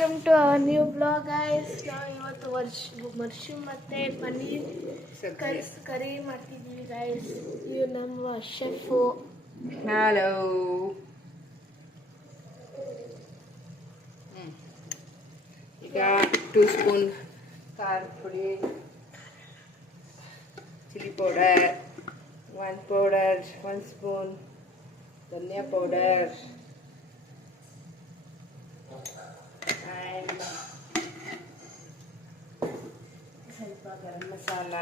Welcome to our new blog guys. ನಾವು ಇವತ್ತು mushroom ಮತ್ತು ಪನ್ನೀರ್ ಕರಿ ಮಾಡ್ತಿದ್ದೀವಿ ಗೈಸ್. ಇವು ನಮ್ಮ ಶೆಫು. ಹಲೋ. ಈಗ 2 ಸ್ಪೂನ್ ಖಾರ ಪುಡಿ, chilli powder 1 spoon, dhaniya powder and ಸ್ವಲ್ಪ garam masala,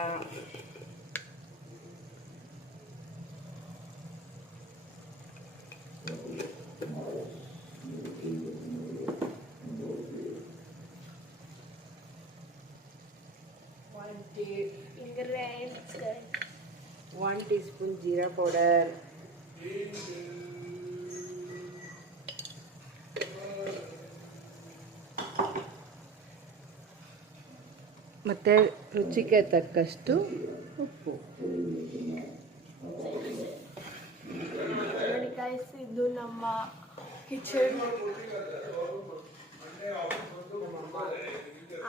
ingredients. 1 teaspoon jeera powder, ಮತ್ತೆ ರುಚಿಗೆ ತಕ್ಕಷ್ಟು ಉಪ್ಪು. ನೋಡಿ ಗೈಸ್, ಇದು ನಮ್ಮ ಕಿಚನ್.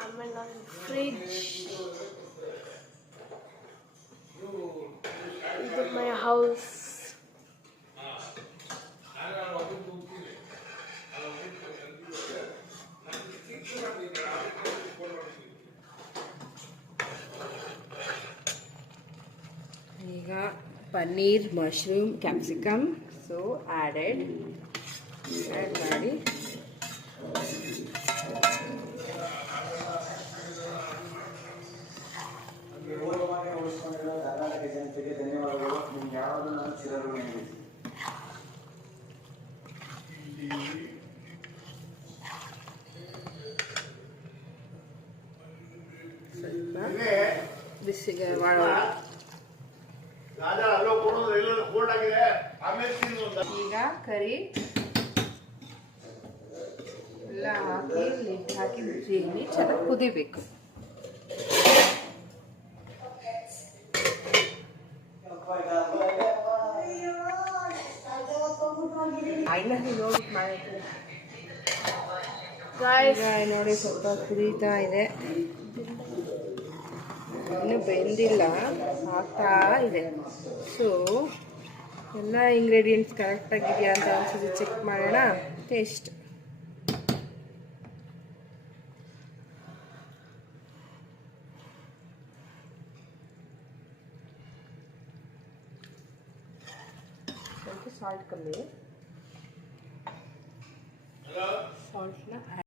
ಆಮೇಲೆ ನಮ್ಮ ಫ್ರಿಡ್ಜ್. ಇದು ಮೈ ಹೌಸ್. ಈಗ ಪನ್ನೀರ್, ಮಶ್ರೂಮ್, ಕ್ಯಾಪ್ಸಿಕಮ್ ಆ್ಯಡ್ ಮಾಡಿ ಕರ್ನಾಟಕ ಜನತೆಗೆ ಧನ್ಯವಾದಗಳು. ನಿಮ್ಗೆ ಯಾವುದು ನಾನು ಚಿರಋಣಿ. ಸ್ವಲ್ಪ ಬಿಸಿಗೆ ಈಗ ಕರಿ ಎಲ್ಲ ಹಾಕಿ ಲಿಡ್ ಹಾಕಿ ಬಿಸಿಯಲ್ಲಿ ಚೆನ್ನಾಗಿ ಕುದಿಬೇಕು. ನೋಡಿ ಸ್ವಲ್ಪ ಕುದೀತಾ ಇದೆ, ಇನ್ನೂ ಬೆಂದಿಲ್ಲ, ಆಗ್ತಾ ಇದೆ. ಸೊ ಎಲ್ಲ ಇಂಗ್ರೀಡಿಯೆಂಟ್ಸ್ ಕರೆಕ್ಟಾಗಿದೆಯಾ ಅಂತ ಒಂದ್ಸತಿ ಚೆಕ್ ಮಾಡೋಣ. ಟೇಸ್ಟ್ ಸ್ವಲ್ಪ ಸಾಲ್ಟ್ ಕಮ್ಮಿ, ಸಾಲ್ಟ್ನ